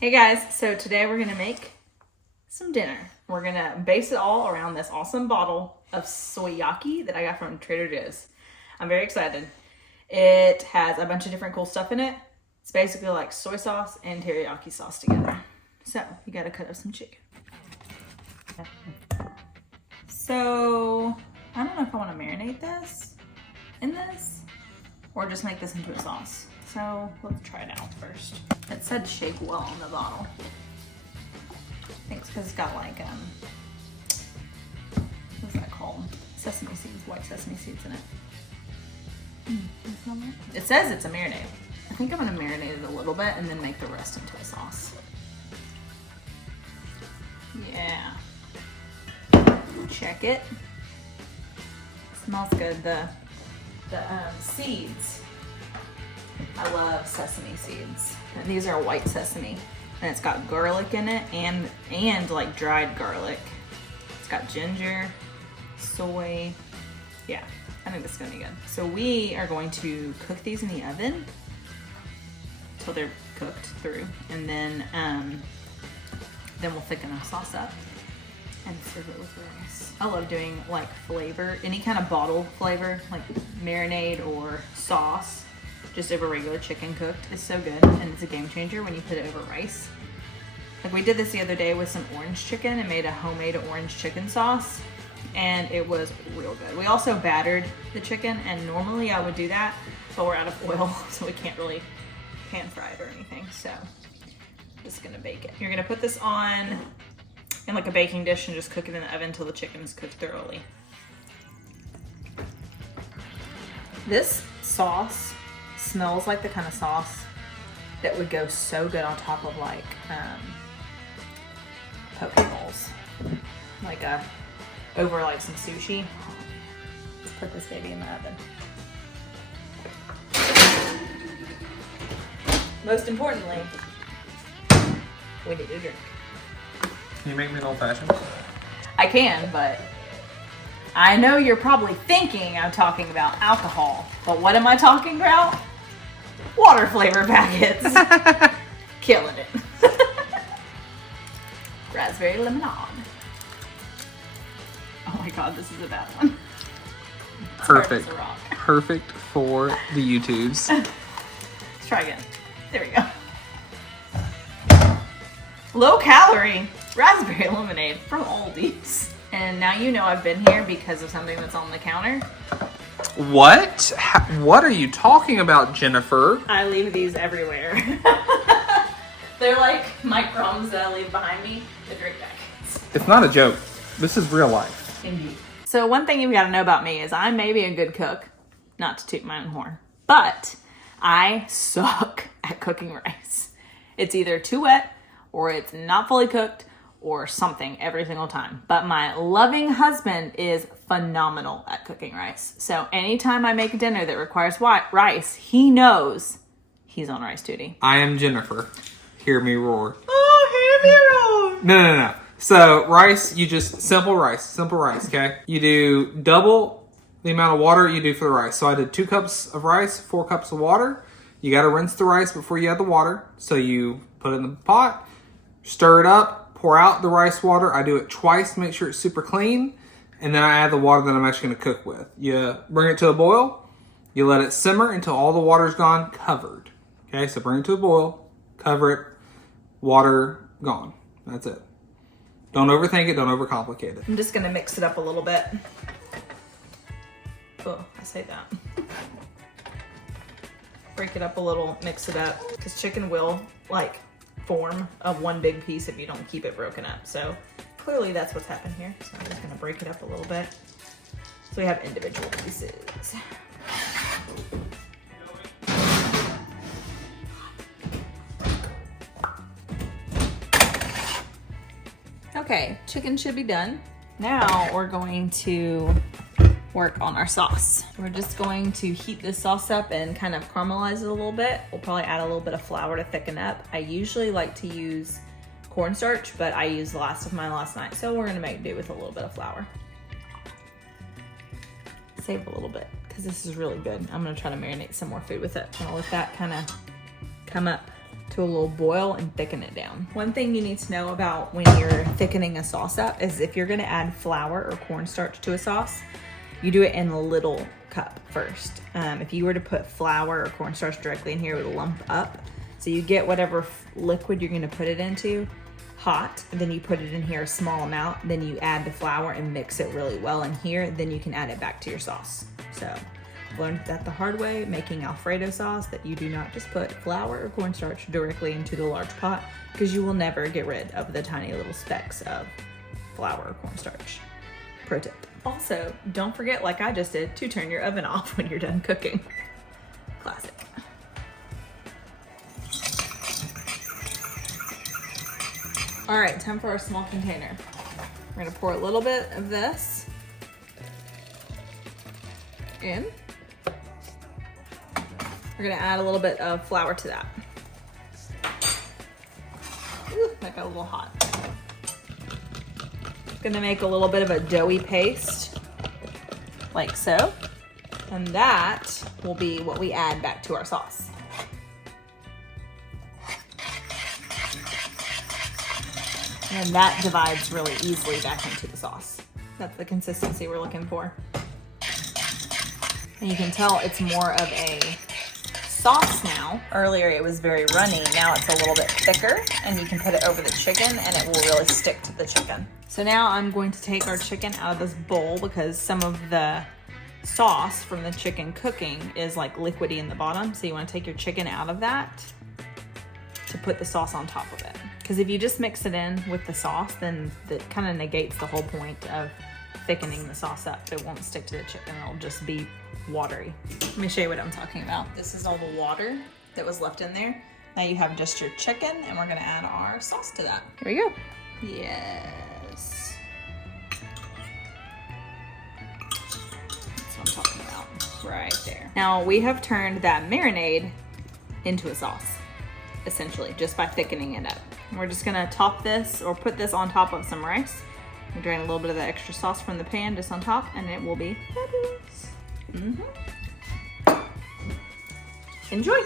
Hey guys, so today we're gonna make some dinner. We're gonna base it all around this awesome bottle of Soyaki that I got from Trader Joe's. I'm very excited. It has a bunch of different cool stuff in it. It's basically like soy sauce and teriyaki sauce together. So you gotta cut up some chicken. So I don't know if I wanna marinate this in this or just make this into a sauce. So let's try it out first. It said shake well on the bottle. I think it's because it's got like, what's that called? Sesame seeds, white sesame seeds in it. It says it's a marinade. I think I'm gonna marinate it a little bit and then make the rest into a sauce. Yeah. Check it. Smells good. The seeds. I love sesame seeds. And these are white sesame. And it's got garlic in it and like dried garlic. It's got ginger, soy. Yeah, I think this is gonna be good. So we are going to cook these in the oven until they're cooked through. And then we'll thicken our sauce up and serve it with rice. I love doing like flavor, any kind of bottle flavor, like marinade or sauce, just over regular chicken cooked is so good, and it's a game changer when you put it over rice. Like we did this the other day with some orange chicken and made a homemade orange chicken sauce, and it was real good. We also battered the chicken, and normally I would do that, but we're out of oil, so we can't really pan fry it or anything. So I'm just gonna bake it. You're gonna put this on in like a baking dish and just cook it in the oven until the chicken is cooked thoroughly. This sauce smells like the kind of sauce that would go so good on top of like poke bowls, like over like some sushi. Let's put this baby in the oven. Most importantly, we need a drink. Can you make me an old fashioned? I can, but I know you're probably thinking I'm talking about alcohol, but what am I talking about? Water flavor packets. Killing it. Raspberry lemonade. Oh my god, this is a bad one. Perfect. Perfect for the YouTubes. Let's try again. There we go. Low calorie raspberry lemonade from Aldi's. And now you know I've been here because of something that's on the counter. What? What are you talking about, Jennifer? I leave these everywhere. They're like my crumbs that I leave behind me, the drink packets. It's not a joke. This is real life. Indeed. So one thing you've got to know about me is I may be a good cook, not to toot my own horn, but I suck at cooking rice. It's either too wet or it's not fully cooked or something every single time. But my loving husband is phenomenal at cooking rice. So anytime I make a dinner that requires rice, he knows he's on rice duty. I am Jennifer. Hear me roar. Oh, hear me roar. No. So rice, you just, simple rice, okay? You do double the amount of water you do for the rice. So I did 2 cups of rice, 4 cups of water. You gotta rinse the rice before you add the water. So you put it in the pot, stir it up, pour out the rice water. I do it twice to make sure it's super clean. And then I add the water that I'm actually gonna cook with. You bring it to a boil. You let it simmer until all the water's gone, covered. Okay, so bring it to a boil, cover it, water gone. That's it. Don't overthink it, don't overcomplicate it. I'm just gonna mix it up a little bit. Oh, I say that. Break it up a little, mix it up, because chicken will like form of one big piece if you don't keep it broken up. So clearly that's what's happened here. So I'm just gonna break it up a little bit so we have individual pieces. Okay, chicken should be done. Now we're going to work on our sauce. We're just going to heat this sauce up and kind of caramelize it a little bit. We'll probably add a little bit of flour to thicken up. I usually like to use cornstarch, but I used the last of mine last night, so we're gonna make do with a little bit of flour. Save a little bit, because this is really good. I'm gonna try to marinate some more food with it. I'm gonna let that kind of come up to to a little boil and thicken it down. One thing you need to know about when you're thickening a sauce up is if you're gonna add flour or cornstarch to a sauce, you do it in a little cup first. If you were to put flour or cornstarch directly in here, it would lump up. So you get whatever liquid you're gonna put it into hot, and then you put it in here a small amount, then you add the flour and mix it really well in here, then you can add it back to your sauce. So I've learned that the hard way making Alfredo sauce, that you do not just put flour or cornstarch directly into the large pot, because you will never get rid of the tiny little specks of flour or cornstarch. Pro tip. Also, don't forget, like I just did, to turn your oven off when you're done cooking. Classic. All right, time for our small container. We're gonna pour a little bit of this in. We're gonna add a little bit of flour to that. Ooh, that got a little hot. Gonna make a little bit of a doughy paste, like so. And that will be what we add back to our sauce. And that divides really easily back into the sauce. That's the consistency we're looking for. And you can tell it's more of a sauce now. Earlier it was very runny, now it's a little bit thicker, and you can put it over the chicken and it will really stick to the chicken. So now I'm going to take our chicken out of this bowl because some of the sauce from the chicken cooking is like liquidy in the bottom. So you want to take your chicken out of that to put the sauce on top of it. Because if you just mix it in with the sauce, then that kind of negates the whole point of thickening the sauce up. It won't stick to the chicken, it'll just be watery. Let me show you what I'm talking about. This is all the water that was left in there. Now you have just your chicken, and we're gonna add our sauce to that. Here we go. Yes. That's what I'm talking about, right there. Now we have turned that marinade into a sauce, essentially, just by thickening it up. We're just gonna top this or put this on top of some rice. We drain a little bit of the extra sauce from the pan just on top, and it will be fabulous. Enjoy.